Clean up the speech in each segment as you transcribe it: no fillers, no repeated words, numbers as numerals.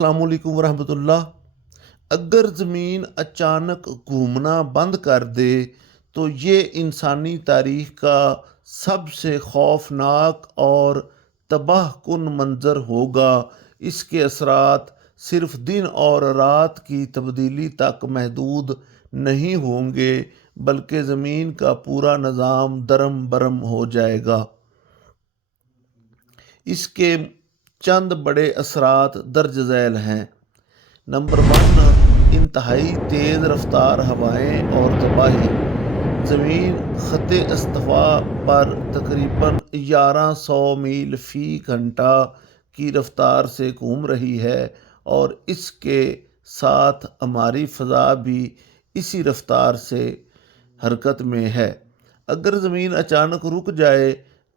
السلام علیکم ورحمۃ اللہ۔ اگر زمین اچانک گھومنا بند کر دے تو یہ انسانی تاریخ کا سب سے خوفناک اور تباہ کن منظر ہوگا۔ اس کے اثرات صرف دن اور رات کی تبدیلی تک محدود نہیں ہوں گے، بلکہ زمین کا پورا نظام درم برم ہو جائے گا۔ اس کے چند بڑے اثرات درج ذیل ہیں۔ نمبر 1، انتہائی تیز رفتار ہوائیں اور تباہی۔ زمین خط استوا پر تقریباً 1100 میل فی گھنٹہ کی رفتار سے گھوم رہی ہے، اور اس کے ساتھ ہماری فضا بھی اسی رفتار سے حرکت میں ہے۔ اگر زمین اچانک رک جائے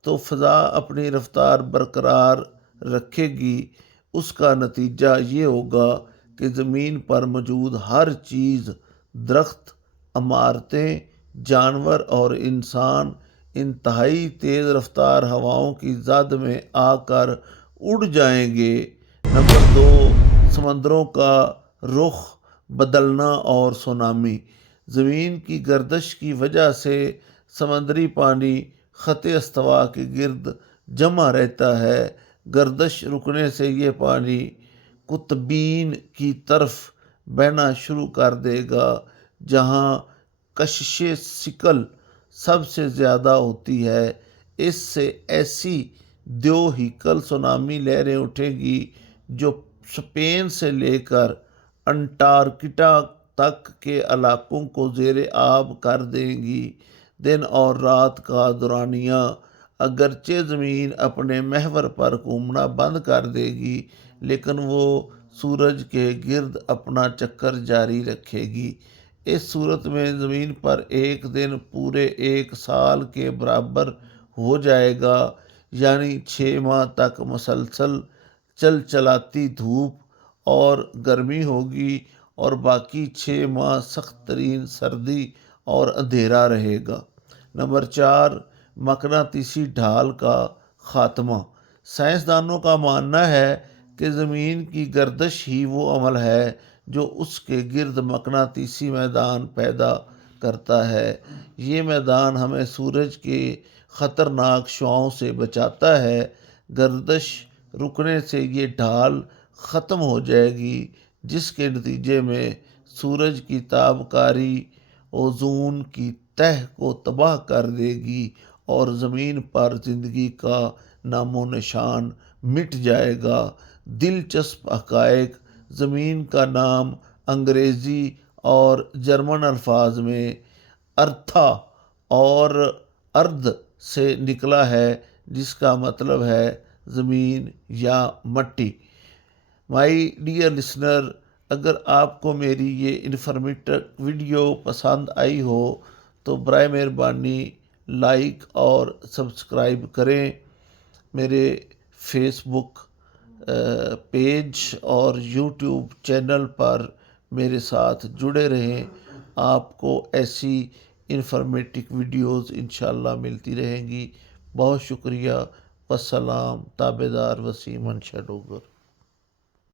تو فضا اپنی رفتار برقرار رکھے گی۔ اس کا نتیجہ یہ ہوگا کہ زمین پر موجود ہر چیز، درخت، عمارتیں، جانور اور انسان انتہائی تیز رفتار ہواؤں کی زد میں آ کر اڑ جائیں گے۔ نمبر 2، سمندروں کا رخ بدلنا اور سونامی۔ زمین کی گردش کی وجہ سے سمندری پانی خط استوا کے گرد جمع رہتا ہے۔ گردش رکنے سے یہ پانی قطبین کی طرف بہنا شروع کر دے گا، جہاں کشش ثقل سب سے زیادہ ہوتی ہے۔ اس سے ایسی دیو ہیکل سونامی لہریں اٹھیں گی جو اسپین سے لے کر انٹارکٹیکا تک کے علاقوں کو زیر آب کر دیں گی۔ دن اور رات کا دورانیہ۔ اگرچہ زمین اپنے محور پر گھومنا بند کر دے گی، لیکن وہ سورج کے گرد اپنا چکر جاری رکھے گی۔ اس صورت میں زمین پر ایک دن پورے ایک سال کے برابر ہو جائے گا، یعنی 6 ماہ تک مسلسل چلچلاتی دھوپ اور گرمی ہوگی، اور باقی 6 ماہ سخت ترین سردی اور اندھیرا رہے گا۔ نمبر 4، مقناطیسی ڈھال کا خاتمہ۔ سائنسدانوں کا ماننا ہے کہ زمین کی گردش ہی وہ عمل ہے جو اس کے گرد مقناطیسی میدان پیدا کرتا ہے۔ یہ میدان ہمیں سورج کے خطرناک شعاعوں سے بچاتا ہے۔ گردش رکنے سے یہ ڈھال ختم ہو جائے گی، جس کے نتیجے میں سورج کی تابکاری اوزون کی تہہ کو تباہ کر دے گی اور زمین پر زندگی کا نام و نشان مٹ جائے گا۔ دلچسپ حقائق: زمین کا نام انگریزی اور جرمن الفاظ میں ارتھا اور ارد سے نکلا ہے، جس کا مطلب ہے زمین یا مٹی۔ مائی ڈیئر لسنر، اگر آپ کو میری یہ انفارمیٹو ویڈیو پسند آئی ہو تو برائے مہربانی لائک اور سبسکرائب کریں۔ میرے فیس بک پیج اور یوٹیوب چینل پر میرے ساتھ جڑے رہیں۔ آپ کو ایسی انفارمیٹو ویڈیوز انشاءاللہ ملتی رہیں گی۔ بہت شکریہ۔ والسلام۔ تابعدار وسیم شڈوگر۔